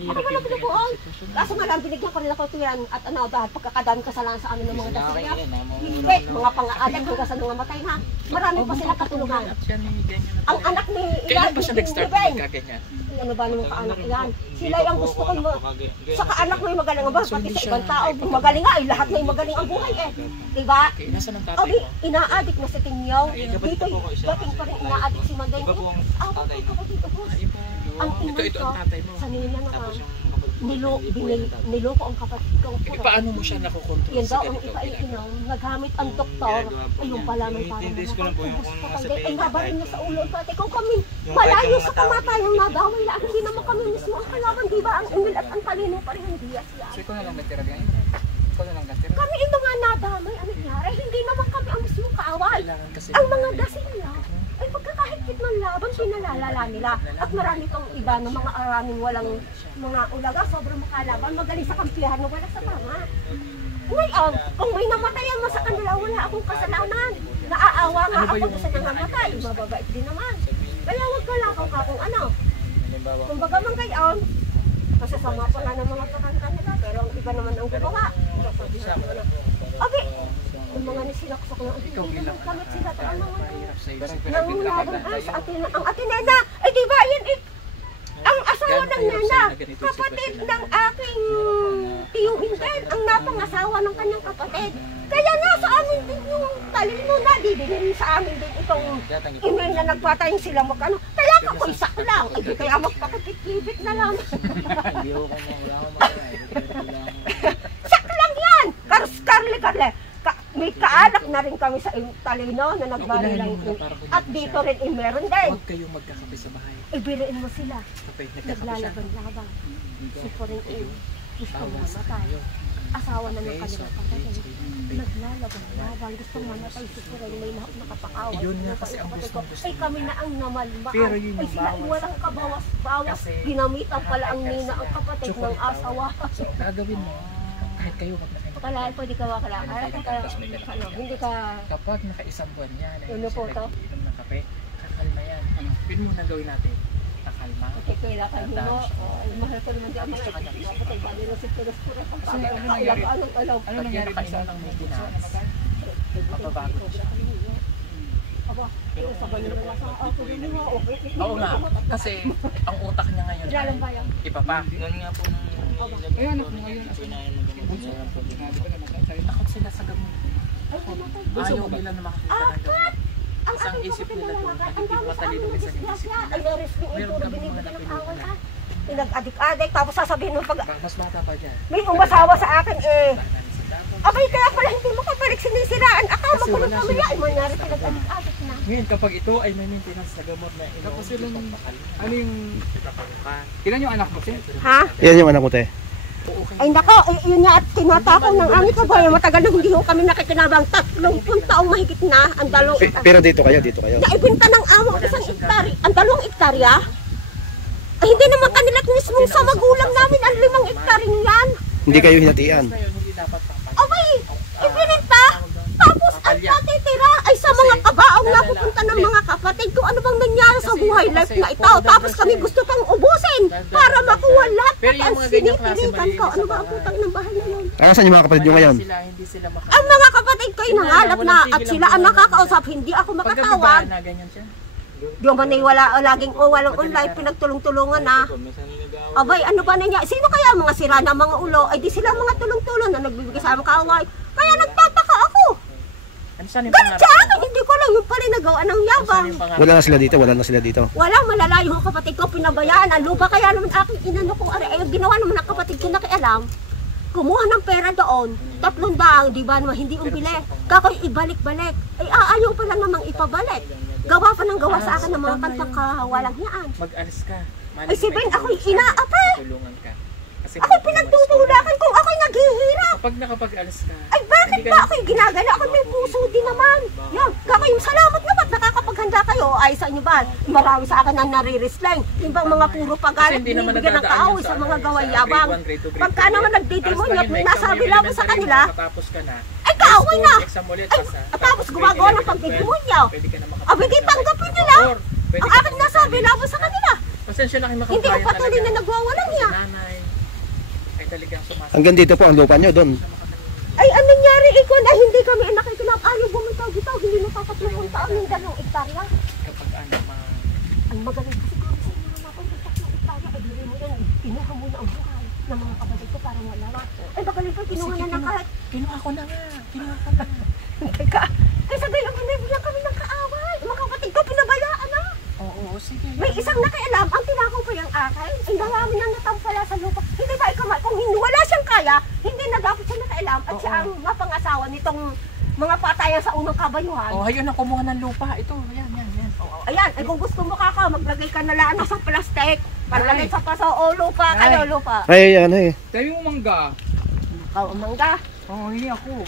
Ako wala pinabuon. Kaso nga lang, binigyan ko rin ako tuyan at ano, dahil pagkakadami kasalanan sa amin ng mga dasilya. Hindi, mga pang-aalag hanggang sa mga matay na. Marami pa sila katulungan. Ang anak ni Ilan, kailan ba siya nag-start magkaganyan? Ano ba naman kaanak yan? Sila yung gusto ko mo. Sa kaanak mo yung magaling ang buhay, pati sa ibang tao. Magaling nga, lahat na yung magaling ang buhay eh. Diba? Okay, nasa ng tatay Abi, mo? inaadik na si Tinyaw. Dito, dating pa rin inaadik si Manday. Ako, kapatid ko. Ang Ito ang tatay mo. sa nila naman, niloko ang kapatid ko. Paano mo siya nakokontrol Yan sa daw ang ganito? ipaikinaw. Naghamit ang doktor. Ayun pala may parang nakakubos pa kagay. Ay nabarin niya sa ulo. Pati kung kami malayo sa kamatayang nadamay lang. Hindi naman kami mismo ang kalaban. Di ba ang Emil at ang talino pa rin ang Diaz yan. So ikaw na lang natira ngayon? Ikaw na lang natira? Kami yung mga nadamay. Ano nangyari? Hindi naman kami ang mismo kaaway. Kailangan kasi Ang mga dasilya ay pagkakahigpit ng laban, pinalalala nila. At marami pang iba na mga araming walang mga ulaga, sobrang makalaban, magaling sa kampihan na wala sa tama. Ngayon, kung may namatayan mo sa kanila, wala akong kasalanan. Naaawa nga ako sa nangamatay, mababait din naman. Kaya huwag ka lang kung ano. Kumbaga man gayon, masasama pala ng mga kakanta nila, pero ang iba naman ang gumawa. Abi, yung mga nisinaksak na hindi naman kamit sila to ang mga nangulaban sa atin. Ang atin nena, ay di ba yan ang asawa ng nena, kapatid ng aking tiyong Hinten, ang napangasawa ng kanyang kapatid. Kaya nga sa amin din yung talino na, didinin sa amin din itong email na nagpatayin sila magkano. Kaya ako isak lang, ay kaya magpakipit-kipit na lang. Sak lang yan! Karle. May kaanak na rin kami sa talino na nagbari lang ito. At dito rin meron din. huwag kayong magkakape sa bahay. Ibirin mo sila. Kapag nagkakape siya. Naglalaban-laban. Si Poring A. Gusto mamatay. Asawa na ng kanilang kapatid. Naglalaban-laban. Gusto mamatay si Poring may nakapakawan. Yun nga kasi ang gusto. Ay kami na ang namalbaan. Pero yun Ay yung sila bawas. walang kabawas-bawas. Kasi Ginamitan pala ang nina ang kapatid ng asawa. So, gagawin mo, kahit kayo magkakape. Kalahin pwede ka wakala. Hindi ka... Kapag naka-isang buwan yan, Ano po to? inom ng kape, kakalma yan. Yun muna gawin natin. Kakalma. Kailangan mo, mahal ko naman dyan. Kapatay ka din si Puros-Puros. Ano nangyari ba sa ng may ginaas? Mababago na siya. Oo nga, kasi ang utak niya ngayon ay iba pa. Ganun nga po nung Ayun, ngayon. Takot sila sa gamot. Ayaw nila na makakita ng gamot. Ang Isang aking isip kapatid nila na doon, lalaki, ang hindi dami sa matalino amin isa ng ng isip disgrasya. nila. Ay, naris ko Meron ito, kami mga binibigyan ng napinunod awal na. ha. Pinag-adik-adik, tapos sasabihin mo pag Mas bata pa dyan. may umasawa sa akin eh. Abay, kaya pala hindi mo kapalik sinisiraan. Akaw, Kasi makulong wala kami silang yan. Mangyari pinag-adik-adik na. Ngayon, kapag ito ay may maintenance sa gamot na ino, Tapos yun ano yung... Ilan yung anak mo, Sin? Ha? Yan yung anak mo, te. Ay nako, yun nga at tinatako ng aming kabayo. Matagal na hindi ko kami nakikinabang 30 taong mahigit na ang dalawang Pero dito kayo. naibenta ng amo isang hektare, ang 2 hektarya. Ay hindi naman kanila mismo sa magulang namin ang 5 hektarya yan. Hindi kayo hinatian. hindi dapat Abay, ibinenta. Tapos ang natitira ay sa mga kabaong na pupunta ng mga kapatid ko. Ano bang nangyari sa buhay life na ito? Tapos kami gusto pang ubusin para makuha lahat. Pero yung mga ganyang klase Sinipilitan ko. Ano ba ang putang ng bahay na yun? Saan yung mga kapatid nyo ngayon? Hindi sila Ang mga kapatid ko ay nangalap na at sila ang nakakausap. Hindi ako makatawag. na ganyan siya. Di man ay walang online, pinagtulong-tulungan na. Abay, ano ba na niya? Sino kaya ang mga sira na mga ulo? Ay di sila mga tulong-tulong na nagbibigay sa aming kaaway. Kaya nagtataka ako. Ano saan yung Galit pangarap sa mo? akin, hindi ko lang yung pala nagawa ng Saan yabang. yung pangarap? Wala na sila dito. Walang malalayo ang kapatid ko, pinabayaan ang lupa. Kaya naman aking inano ko, ay ginawa naman ng kapatid ko nakialam. Kumuha ng pera doon, 300, di ba naman, hindi umbili. Kakoy ibalik-balik. Ay aayaw pa lang namang ipabalik. Gawa pa ng gawa sa akin ng mga kantang kawalang hiyaan. Mag-alis ka. Ay si Ben, ako'y inaapi. Tulungan ka. Kasi Ako'y pinagtutulakan kung ako'y naghihirap. kapag nakapag-alis ka, Ay bakit ba ako'y ginagala? Ako'y may puso din naman. Yan, kakoy salamat naman nakakapaghanda kayo. Ay sa inyo ba? Marami sa akin ang nare-reslay. Yung bang mga puro pagalit, Kasi hindi naman binibigyan ng nadadaan kaaway yun sa mga sa gaway grade yabang. 1, grade 2, grade Pagka 3. naman Alas nagdidemonyo na at yun, may nasabi exam lang sa elementary kanila, mo, Matapos ka na. ay kaaway na. Exam ulit, Ay, tapos gumagawa ng pagdidemonyo. Pwede ka na Abi di tanggapin nila. Ang aking nasabi labas sa kanila. Pasensya na kayo Hindi makabayan ako patuloy na nagwawalang Si niya. nanay ay talagang sumasama. Hanggang dito po ang lupa nyo doon. Ay, anong nangyari ikaw na hindi kami nakikilap? Ayaw bumitaw-bitaw, hindi natatatlo taon ng 2 hektarya. Kapag ano Ang magaling kasi siguro sa inyo na mapuntak ng hektarya, ay bili mo yan, kinuha mo na ang buhay ng mga kapatid ko para wala na. Ay, magaling ko, kinuha na ng kahit. Kinuha ko na nga. Teka, kasi gayon, binibigyan kami ng kaaway. Mga kapatid ko, pinabayaan na. Oo, sige. May isang nakialam, ang tinakaw pa yung akin. Ang dami nang natampala sa lupa. Hindi ba ikaw, kung hindi, wala siyang kaya, hindi na dapat siya nakialam at siya ang mapangasawa nitong mga patayan sa unang kabayuhan. Oh, ayun ang kumuha ng lupa. Ito, yan. Oo. Ayan, ay kung gusto mo kaka, maglagay ka na lang sa plastic. Paglagay sa paso, o lupa, kayo lupa. Ay, ano eh. Dami mo mangga. Ikaw, mangga. Oo, hindi ako.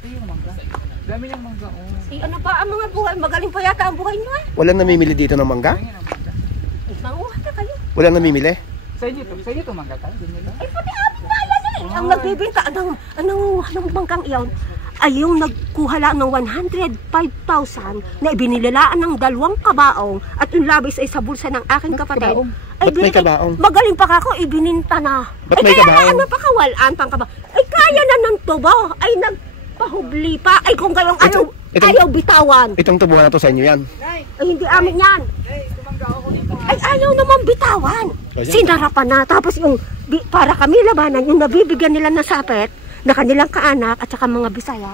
Ay, yung mangga. Dami niyang mangga. Oh. Ano pa ang mga buhay? Magaling pa yata ang buhay niyo eh. Walang namimili dito ng mangga? Dami ng mangga. Manguha na kayo. Walang namimili? Sa inyo to mangga tayo. Ganyan lang. Ay, pati amin na yan eh. Ang nagbibinta, anong bangkang iyon? Ay yung nagkuha lang ng 105,000 na ibinilalaan ng 2 kabaong at yung labis ay sa bulsa ng aking kapatid. kabaong? Ay, Ba't may kabaong? magaling pa kako, ibininta na. Ba't Ay, may kaya kabaong? ano pa kawalaan pang kabaong? Ay, kaya na ng tubo. Ay, nagpahubli pa. Ay, kung kayong ayaw bitawan. Itong tubuhan na to sa inyo yan. Ay, hindi amin yan. Tumangga ako dito. Ay, ayaw naman bitawan. Ayan. Sinarapan na. Tapos yung, para kami labanan, yung nabibigyan nila ng sapet, na kanilang kaanak at saka mga Bisaya,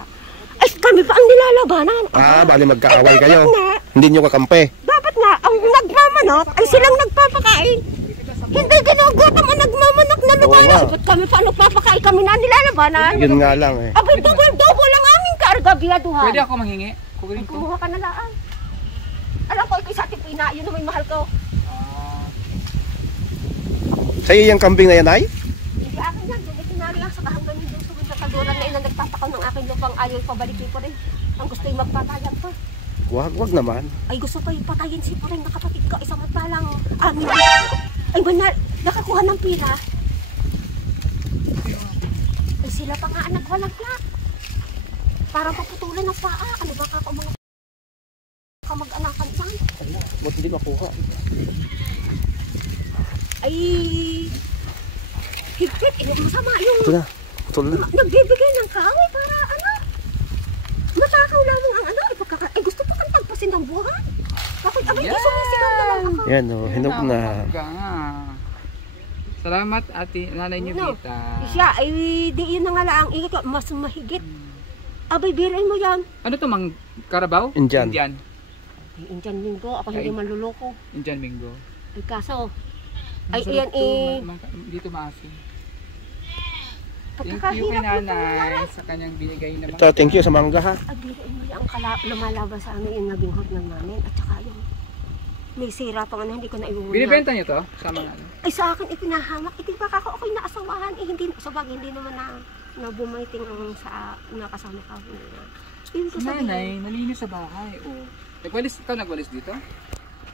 ay kami pa ang nilalabanan. Bali magkaaway Ay, kayo. dapat nga. Hindi nyo kakampi. Dapat nga, ang nagmamanok ay silang nagpapakain. Hindi ginugutom ang nagmamanok na labanan. Oo nga. Ba't kami pa nagpapakain? Kami na nilalabanan. Yun nga lang eh. Abay, double lang aming karga, biyaduhan. Pwede ako manghingi. Kukunin ko. Kumuha ka na lang. Alam ko, ito sa tipina, yun ang may mahal ko. Sa'yo yung kambing na yan ay? Hindi akin yan, yun itinari lang sa kahanggan yung sumunod na kaduran na ilang nagtatakaw ng aking lupang ayaw pabalikin ko rin. Ang gusto yung magpatayan ko. Wag naman. Ay gusto ko yung patayin si Puring na kapatid ko, isang magpalang amin. Ay banal, nakakuha ng pila. Ay sila pa nga anak walang plak. Parang paputulan ng paa. Ano ba ka mga kamag-anakan yan? Ba't hindi makuha? Ay higpit, masama yung Ito na. Putol na. nagbibigay ng kaaway para ano? Matakaw lamang ang ano? Ay gusto pa kang tagpasin ng buhay? Bakit abay di sumisigaw na lang ako? Yan o, hinog na. Mangga nga. Salamat ate, nanay niyo Ano? Vita. Siya, ay di yun na nga lang, mas mahigit. Abay, biray mo yan. Ano to mang Carabao? Indian. Indian. Ay, Indian Mingo, ako hindi Ay. manluloko. Indian Mingo. Ay, kaso, ay Masarap iyan to, dito maasim. Thank you kay pagkakahirap mo nanay sa kanyang binigay na Ito, thank you sa mangga ha. Ay, biray mo yung lumalaban sa amin yung naging hot ng namin. At saka yung may sira pa nga na hindi ko na iuwi. Binibenta niyo to? Sa mga ano? Ay, sa akin ipinahamak. Hindi ba kako ako'y naasawahan? Eh, hindi, sa bagay, hindi naman na bumaiting ang sa nakasama ka. Yun ko sabihin. Nanay, nalinis sa bahay. Oh. Nagwalis ikaw, nagwalis dito?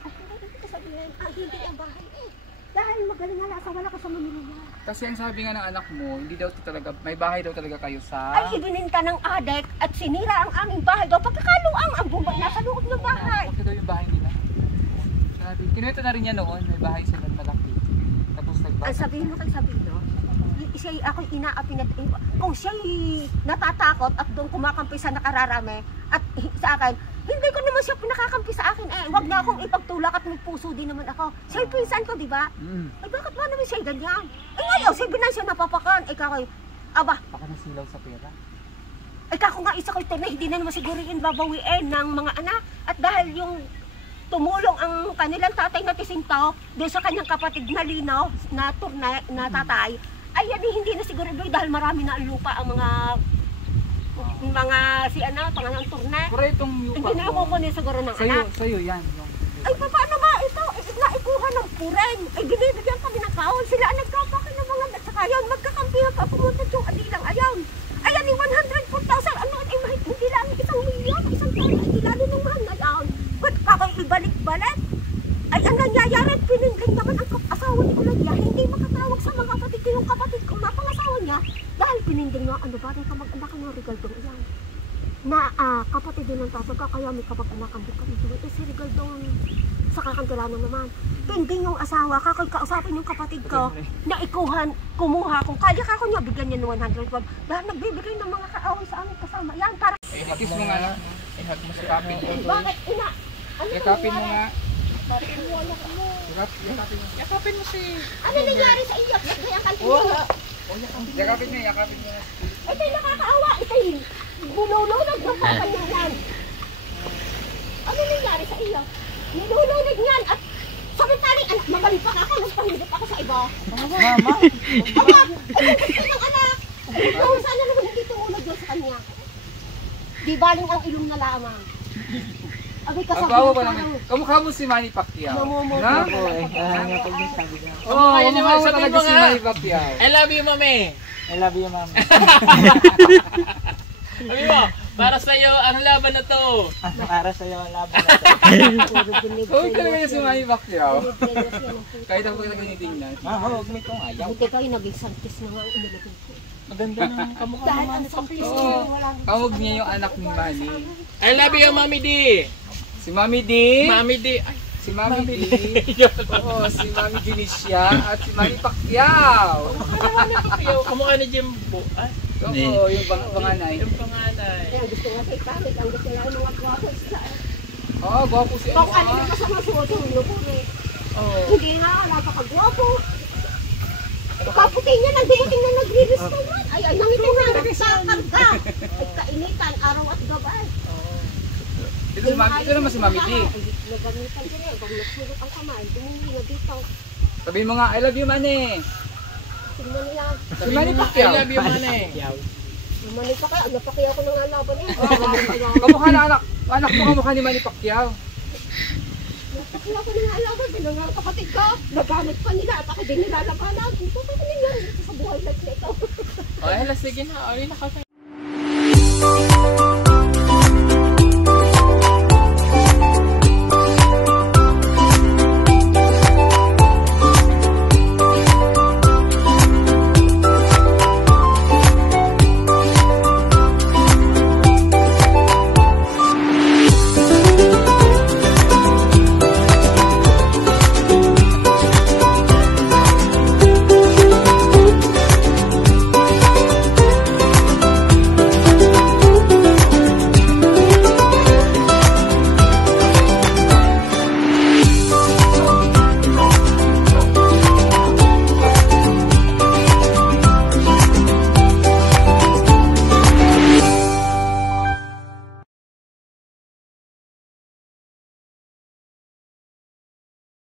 Ay, hindi ko sabihin. Hindi ang bahay eh. Dahil magaling nga lasa, wala ka sa Manila. Kasi ang sabi nga ng anak mo, hindi daw talaga, may bahay daw talaga kayo sa... Ay, ibininta ng adek at sinira ang aming bahay daw. Pagkakaluang ang bumay nasa loob ng bahay. Ito daw yung bahay nila. Sabi, kinuwento na rin niya noon, may bahay sila malaki. Tapos Ang nagbasa. sabihin mo kay Sabino, siya'y ako'y inaapi na, kung siya'y natatakot at doon kumakampi sa nakararami at sa akin, hindi ko naman siya pinakakampi sa akin eh. Huwag na akong ipagtulak at may puso din naman ako. Siya'y pinsan ko, di ba? Ay bakit ba naman siya'y ganyan? Ay ngayon, siya'y binan siya napapakan. Ikaw ay, aba, Baka nasilaw sa pera. ikaw ko nga isa ko ito na hindi na naman siguro yun babawiin ng mga anak. At dahil yung tumulong ang kanilang tatay na tisinto doon sa kanyang kapatid na Lino na turna, na tatay, ay yan hindi na siguro doon dahil marami na ang lupa ang mga si ano, pangalang turna. Pero itong yupa Hindi na kukunin siguro ng anak. Sa'yo yan. No? Ay paano ba ito? Naikuha ng puren. Ay binibigyan kami ng kaon. Sila ang nagkapaka ng mga saka yun. Magkakampihan pa pumunta yung adilang ayaw. Ayan yung 104,000. Ano ay hindi lang 1 milyon. 1 taon. Hindi lalo nung mahal na yan. Ba't ako'y ibalik-balik? Ay ang nangyayari, pinindling naman ang asawa ni Olivia. Hindi makatawag sa mga kapatid ko. Yung kapatid ko na pangasawa niya. Dahil pinindling nga, ano ba rin kamag-anak ng Rigaldong iyan. Na kapatid din ng tatag ka, kaya may kapag-anak ang bukang doon. Eh si Rigaldong sa kakantulanan naman. Pending yung asawa, kausapin yung kapatid ko na kumuha kung kaya ka ko niya, bigyan niya ng 112. Dahil nagbibigay ng mga kaaway sa aming kasama. Yan, para Ikis mo nga lang. Ihag mo sa kapin mo. bakit ina? Ano Yakapin mo nangyari? nga. Yakapin mo. Yakapin mo si... Ano nangyari sa iyo? Kaya kantin mo. Yakapin mo, yakapin mo. Ito'y nakakaawa. Ito'y bululunod ng kanya yan. Ano nangyari sa iyo? Nilulunod yan at samantaling anak, magaling pa ako. Nagpahigit ako sa iba. Mama! Aba, ay gusto ng anak. Kung sana naman hindi tumulog yan sa kanya. Di baling ang ilong na lamang. Abay Ang kasabi bawa ng pa naman. Kamukha mo si Manny Pacquiao. Namumuno. Na? Oo, Kaya naman, kamukha mo sabihin talaga mo si nga. Manny Pacquiao. I love you, mami. I love you, ma'am. Sabi mo, para sa'yo ang laban na to. Para sa'yo ang laban. Huwag Huwag talaga si Manny Pacquiao. Kahit ako talaga tinitingnan. huwag mo itong ayaw. Buti kayo naging santis na nga ang inilagay ko. Maganda ng kamukha Dahil naman. ang santis Oo. niya, wala. Kawag niya yung anak ni Manny. I love you, Mami D. Si Mami D. Mami D. Ay, Si Mami D. Oo, si Mami Junicia at si Manny Pacquiao. kamukha ni Jimbo. Ay, Oo, yung panganay. yung panganay. Kaya gusto nga sa italit, ang gusto lang mga gwapo sila. Oo, gwapo si Kung Ama. ano ka sa masuot, hulo po eh. Oh. Hindi nga, napakagwapo. Kaputi niya, nagdumating na nagrilis naman. Ay, nangiti na, nagsakarga. At kainitan, araw at gabay. Ito naman si Mami D. Nagamitan ko rin, pag nagsulot ang kamay, tumingin na dito. Sabihin mo nga, I love you, Manny. Tingnan niya. Si Manny Pacquiao. I love you, Mane. Mali pa kaya, napakaya ko ng alaban niya. Kamukha na anak mo kamukha ni Manny Pacquiao. Napakaya ko ng alaban, binangang kapatid ko. Nagamit pa nila at ako din nilalabanan. Ito pa rin yan, sa buhay na ito. Ay, hala, sige na. Ay, nakaka